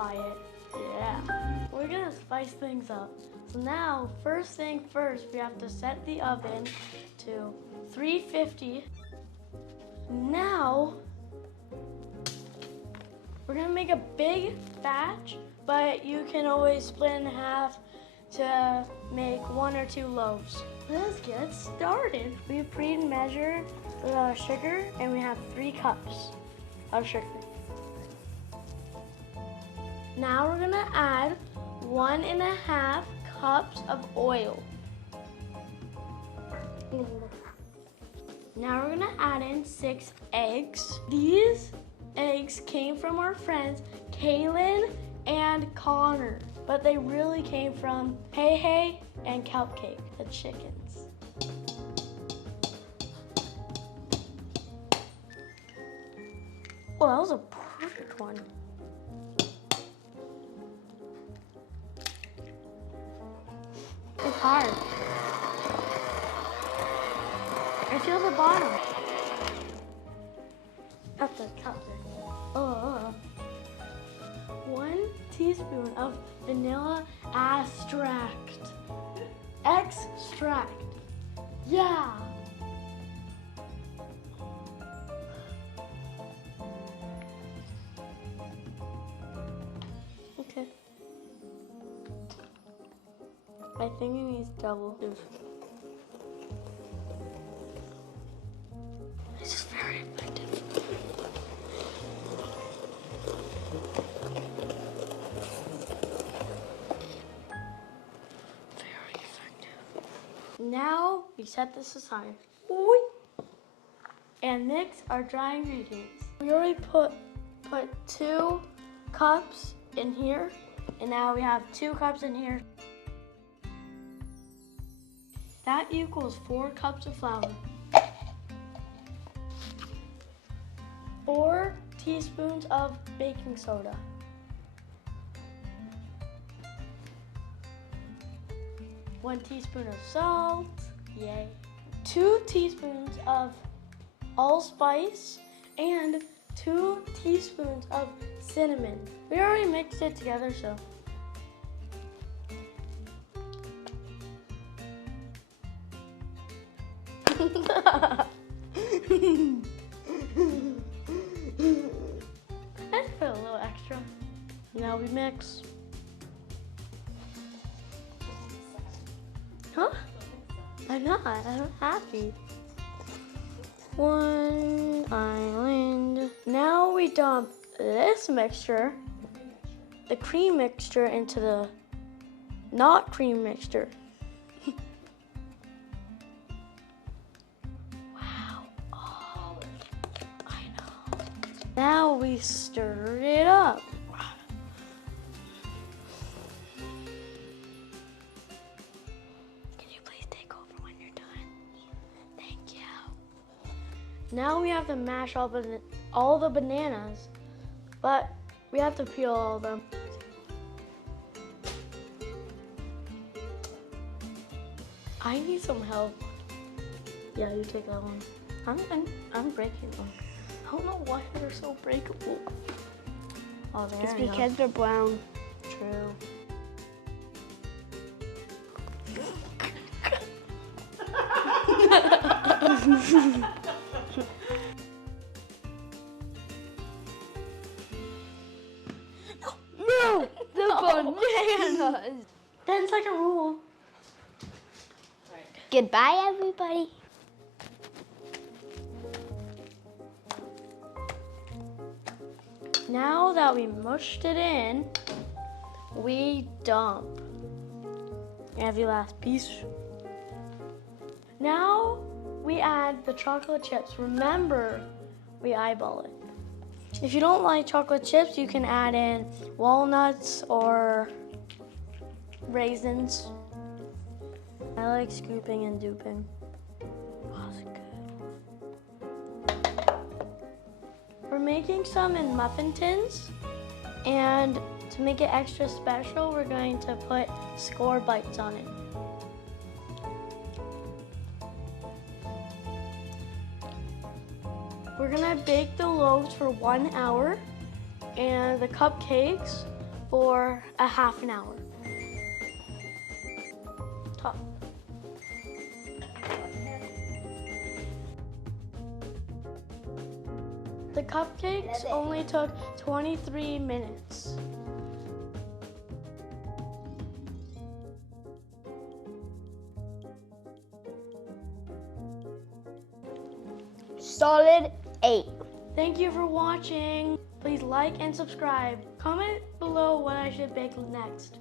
modify it. Yeah. We're gonna spice things up. So now, first thing first, we have to set the oven to 350. Now, we're gonna make a big batch, but you can always split in half to make 1 or 2 loaves. Let's get started. We pre-measured the sugar and we have 3 cups of sugar. Now we're gonna add 1.5 cups of oil. Now we're gonna add in 6 eggs. These eggs came from our friends Kaylin and Connor, but they really came from Hey Hey and Cupcake, the chickens. Well, that was a perfect one. It's hard. I feel the bottom. At the cup. 1 teaspoon of vanilla extract. Extract. Yeah. Okay. I think it needs double. This is very effective. Very effective. Now we set this aside. And mix our dry ingredients. We already put 2 cups in here, and now we have 2 cups in here. That equals 4 cups of flour. 4 teaspoons of baking soda. 1 teaspoon of salt. Yay. 2 teaspoons of allspice and 2 teaspoons of cinnamon. We already mixed it together, so. Let's put a little extra. Now we mix. Huh? I'm not. I'm happy. 1 island. Now we dump this mixture, the cream mixture, into the not cream mixture. Wow. Oh, I know. Now we stir it up. Now we have to mash all the bananas, but we have to peel all of them. I need some help. Yeah, you take that one. I'm breaking them. I don't know why they're so breakable. Oh, there. It's because they're brown. True. No, the bananas. 10-second rule. Goodbye, everybody. Now that we mushed it in, we dump. And the last piece. Now we add the chocolate chips. Remember, we eyeball it. If you don't like chocolate chips, you can add in walnuts or raisins. I like scooping and duping. Oh, that's good. We're making some in muffin tins, and to make it extra special, we're going to put score bites on it. We're gonna bake the loaves for 1 hour, and the cupcakes for a half an hour. Top. The cupcakes only took 23 minutes. Solid 8. Thank you for watching. Please like and subscribe. Comment below what I should bake next.